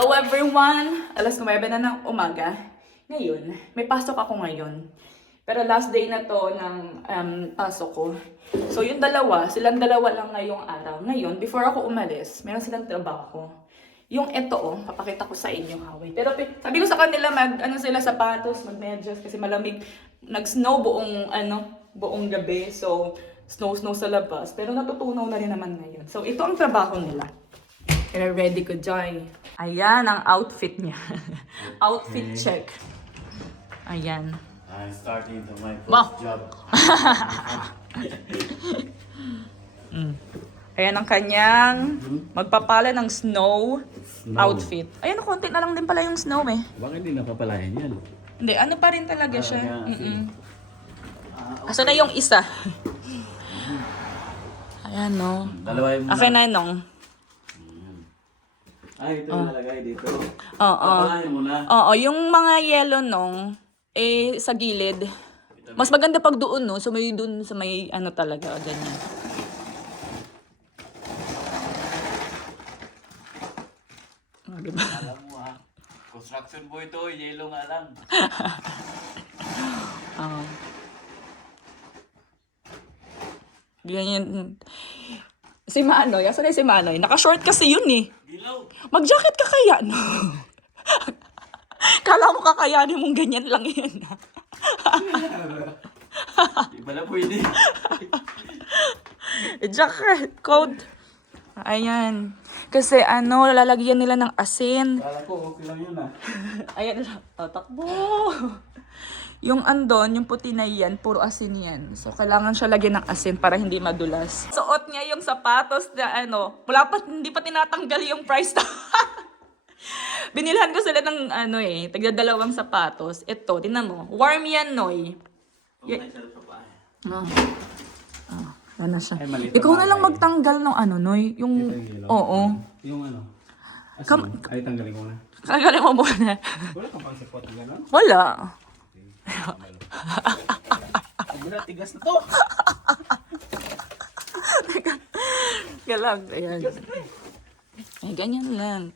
Hello everyone! Alas 9 na ng umaga. Ngayon, may pasok ako ngayon. Pero last day na to ng pasok ko. So yung dalawa, silang dalawa lang ngayong araw. Ngayon, before ako umalis, meron silang trabaho. Yung ito, papakita ko sa inyo haway. Pero sabi ko sa kanila sila sapatos, mag-medyas kasi malamig. Nag-snow buong gabi. So, snow sa labas. Pero natutunaw na rin naman ngayon. So, ito ang trabaho nila. Pero ready ko, Joy. Ayan ang outfit niya. Outfit check. Ayan. I'm starting to my first job. Ayan ang kanyang magpapala ng snow outfit. Ayan, konti na lang din pala yung snow eh. Bakit hindi napapalayan yan? Hindi, ano pa rin talaga siya. Okay. Aso na yung isa. Ayan, no. Dalawa yung Akin na, nong. Ay, ito yung nalagay dito. Oo. Papalayan mo na. Oo, yung mga yellow nong, sa gilid. Mas maganda pag doon, no? So, may doon sa may talaga, ganyan. Diba? Alam mo construction boy to, yellow nga lang. Ganyan. Si Manoy, asan na si Manoy? Naka-short kasi yun eh. Dilaw. Mag-jacket ka kaya, no? Kala mo kakayanin mong ganyan lang yun, ha? Di pala pwede. Jacket, coat. Ayan. Kasi lalagyan nila ng asin. Kala ko, okay lang yun Ayan, tatakbo. Yung yung puti na yan, puro asin yan. So, kailangan siya lagyan ng asin para hindi madulas. Suot niya yung sapatos na hindi pa tinatanggal yung price tag. Binilhan ko sila ng tagdadalawang sapatos. Ito, tinan mo. Warm yan, Noy. Ano siya. Ikaw na lang magtanggal ng Noy. Yung, oo. Yung asin. Ay, tanggalin ko na. Tanggalin mo muna. Wala kang pangsipot ng gano'n? Wala. Wala, tigas na to. Galang, ayan. Ay, ganyan lang.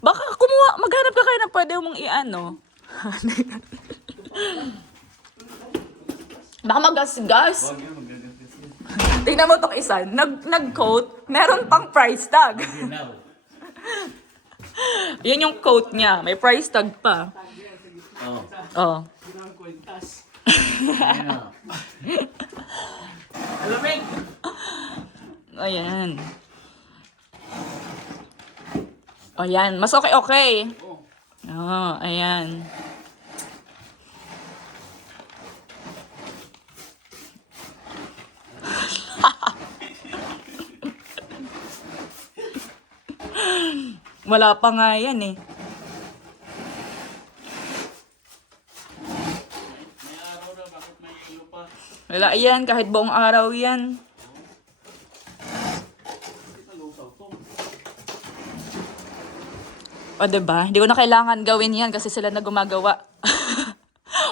Baka maghanap ka kayo na pwede mong Baka magasgas. Huwag yun, magagasgas yun. Tingnan mo itong isa. Nag-coat, meron pang price tag. Ginaw. Yan yung coat niya. May price tag pa. Oo. Oh. Ayun. Alamig! Ayan. O yan. Mas okay. Oo, ayan. Wala pa nga yan eh. May araw na, bakit may ilo pa? Wala yan, kahit buong araw yan. O diba? Hindi ko na kailangan gawin yan kasi sila na gumagawa.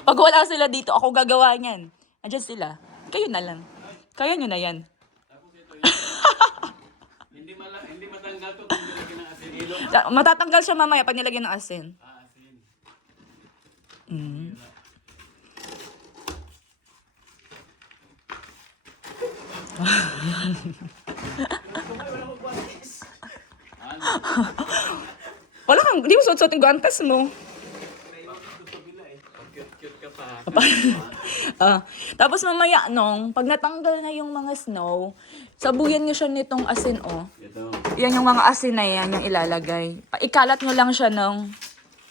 Pag wala sila dito, ako gagawa niyan. Andiyan sila. Kayo na lang. Kaya nyo na yan. Tapos ito yun. Hindi matanggal to kung nilagyan ng asin. Ilo. Matatanggal siya mamaya pag nilagyan ng asin. Asin. Wala kang, di mo suot-suot yung guantes mo. Cute ka pa. Tapos mamaya pag natanggal na yung mga snow, sabuyan nyo siya nitong asin, Ito. Yan yung mga asin na yan, yung ilalagay. Ikalat nyo lang siya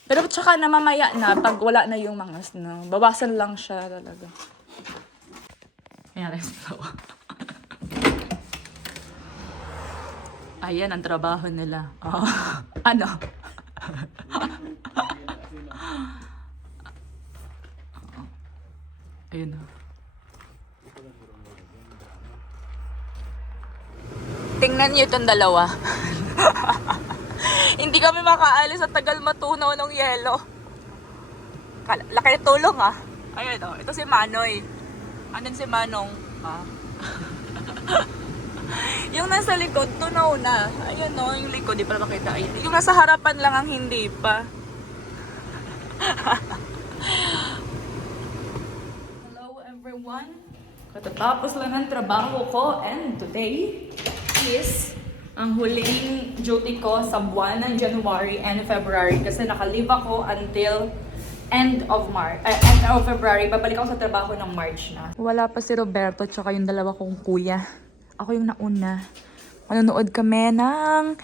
Pero tsaka na mamaya na, pag wala na yung mga snow, bawasan lang siya talaga. Ayan, snow. Ayan ang trabaho nila. Oh. Ano? Ayun na. Tingnan niyo itong dalawa. Hindi kami makaalis at tagal matunaw ng yelo. Laki tulong ah. Ayun ito si Manoy. Andun si Manong. Ah. Yung nasa likod, tunaw na. Ayun no, yung likod, di pa makita. Yung nasa harapan lang ang hindi pa. Hello everyone. Katatapos lang ang trabaho ko and today is ang huling duty ko sa buwan ng January and February kasi naka-leave ako until end of February. Babalik ako sa trabaho ng March na. Wala pa si Roberto tsaka yung dalawa kong kuya. Ako yung nauna. Manonood kami ng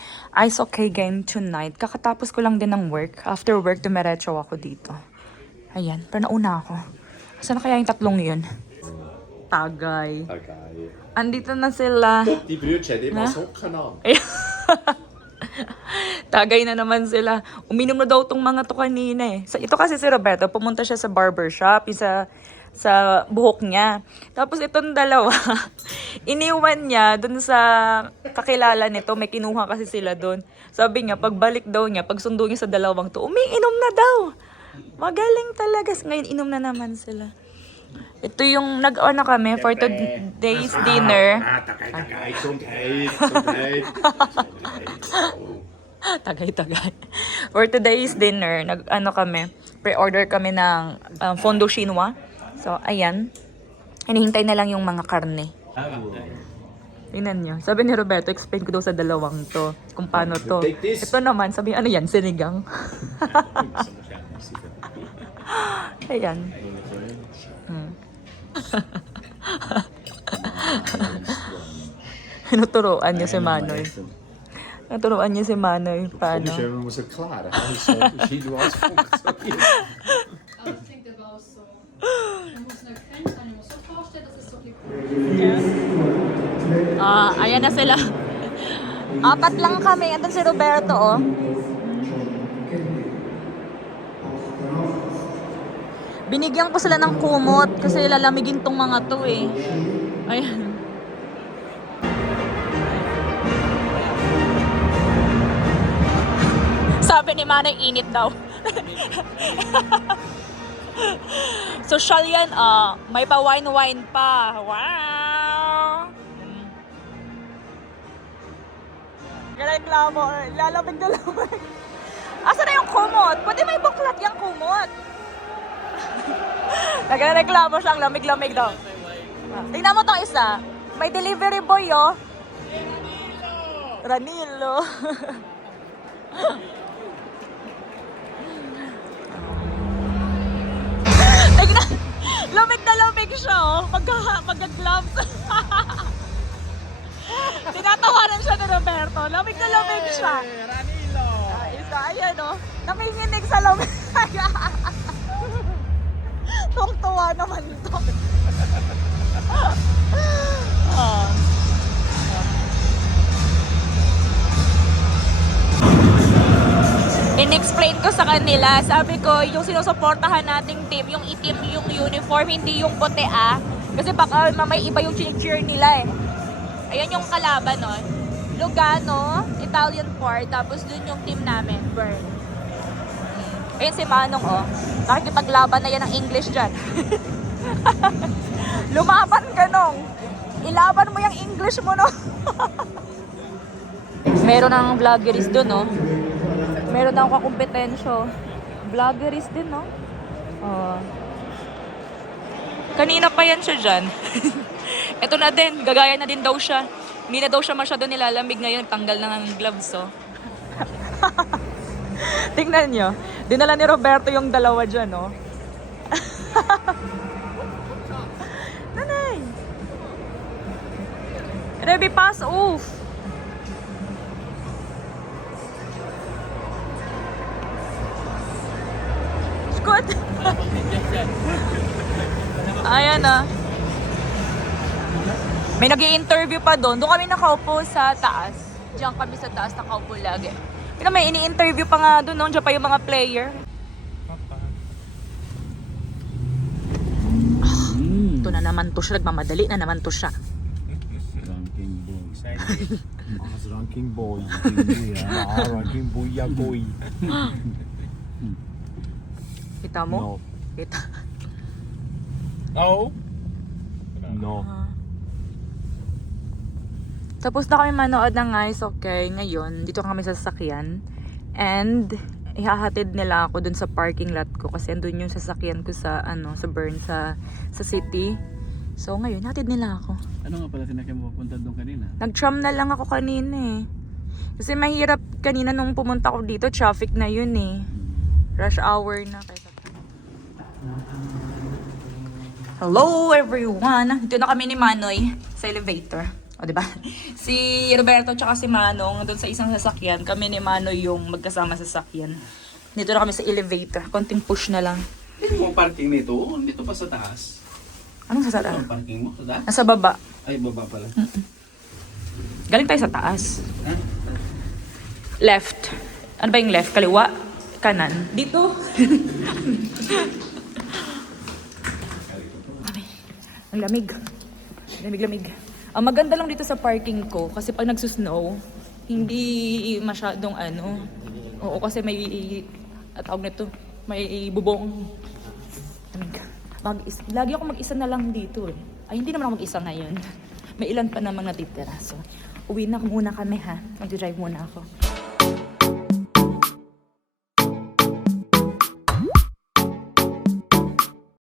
Ice Hockey game tonight. Kakatapos ko lang din ng work. After work, dumiretso ako dito. Ayan, pero nauna ako. Saan na kaya yung tatlong yun? Tagay. Andito na sila. De bryr seg, det er bare sånn kanal. Tagay na naman sila. Uminom na daw tong mga to kanina eh. Ito kasi si Roberto, pumunta siya sa barbershop, yung sa buhok niya. Tapos itong dalawa, iniwan niya dun sa kakilala nito. May kinuha kasi sila dun. Sabi niya, pagbalik daw niya, pag sundo niya sa dalawang to, umiinom na daw. Magaling talaga. Ngayon, inom na naman sila. Ito yung nag-ano kami for today's dinner. Takay, sånn heit. Tagay. For today's dinner, nag-ano kami, pre-order kami ng fondue chinois. So, ayan. Hinihintay na lang yung mga karne. Tingnan nyo. Sabi ni Roberto, explain ko daw sa dalawang to. Kung paano to. Ito naman, sabi ano yan, sinigang. Ayan. Naturuan niya si Manoy. Naturuan niya si Manoy. Paano? Du kjører noe så klare her, så du har sånt. Jag tänkte bara så, man måste nog kränka, man måste förställa sig så mycket. Ayan na sila. Apat lang kami. Andun si Roberto, oh. Binigyan ko sila ng kumot kasi lalamigin tong mga to eh. Ayan. Sabi ni Manay, init daw. Social yan, may pa wine pa. Wow! Reklamo, lalamig na lamig. Asa na yung kumot? Pwede may buklat yung kumot. Nagreklamo siyang lamig-lamig daw. Tingnan mo tong isa. May delivery boy, oh. Ranilo. Tingnan. Lamig na lamig siya, oh. Magka-gloves. Tinatawanan siya ni Roberto. Lamig na lamig siya. Ranilo! Isa, ayan, oh. Nanginginig sa lamig. Tuwa naman ito. In-explain ko sa kanila, sabi ko, yung sinusuportahan nating team, yung itim yung uniform, hindi yung puti Kasi baka may iba yung cheer nila eh. Ayan yung kalaban nun. Lugano, Italian Ford, tapos dun yung team namin, Bern. Ayun si Manong, oh. Nakikipaglaban na yan ng English dyan. Lumaban ka nung. Ilaban mo yung English mo, no? Meron ng vloggeries dun, no? Meron akong kakumpetensyo. Vloggeries din, no? Oh. Kanina pa yan siya dyan. Ito na din, gagaya na din daw siya. Hindi na daw siya masyado nilalamig ngayon. Tanggal na ng gloves, oh. Tingnan nyo. Dinala ni Roberto yung dalawa dyan, no? Nanay! Rebi, pass off! Good! Ayan na. May nag-i-interview pa doon. Doon kami nakaupo sa taas. Diyan kami sa taas nakaupo lagi. Pero may ini-interview pa nga doon, no? Diyan pa yung mga player. Ito na naman to siya. Nagmamadali na naman to siya. Ranking boy. Ranking boy. Ranking boy. Boy. Kita mo? No. Kita. No? No. Tapos na kami manood ng Ice Okay. Ngayon, dito kami sa sasakyan. And, ihahatid nila ako dun sa parking lot ko. Kasi andun yung sasakyan ko sa, sa Bern, sa city. So, ngayon, hatid nila ako. Ano nga pala sinakyan mo pupunta doon kanina? Nag-tram na lang ako kanina eh. Kasi mahirap kanina nung pumunta ko dito, traffic na yun eh. Rush hour na. Hello everyone! Dito na kami ni Manoy sa elevator. O, diba? Si Roberto tsaka si Manong doon sa isang sasakyan. Kami ni Manoy yung magkasama sa sasakyan. Dito na kami sa elevator. Konting push na lang. Hindi mo parking nito? Dito pa sa taas. Anong Ano sasakyan? ang parking mo? Sa taas? Nasa baba. Ay, baba pala. Galing tayo sa taas. Ha? Left. Ano ba yung left? Kaliwa? Kanan? Dito? Ay, ang lamig. Lamig. Ang maganda lang dito sa parking ko kasi pag nagsusnow, hindi masyadong Oo, kasi may tawag nito, may bubong. Lamig. Lagi ako mag-isa na lang dito eh. Ay, hindi naman ako mag-isa ngayon. May ilan pa namang natitira. So, uwi na muna kami ha. Mag-drive muna ako.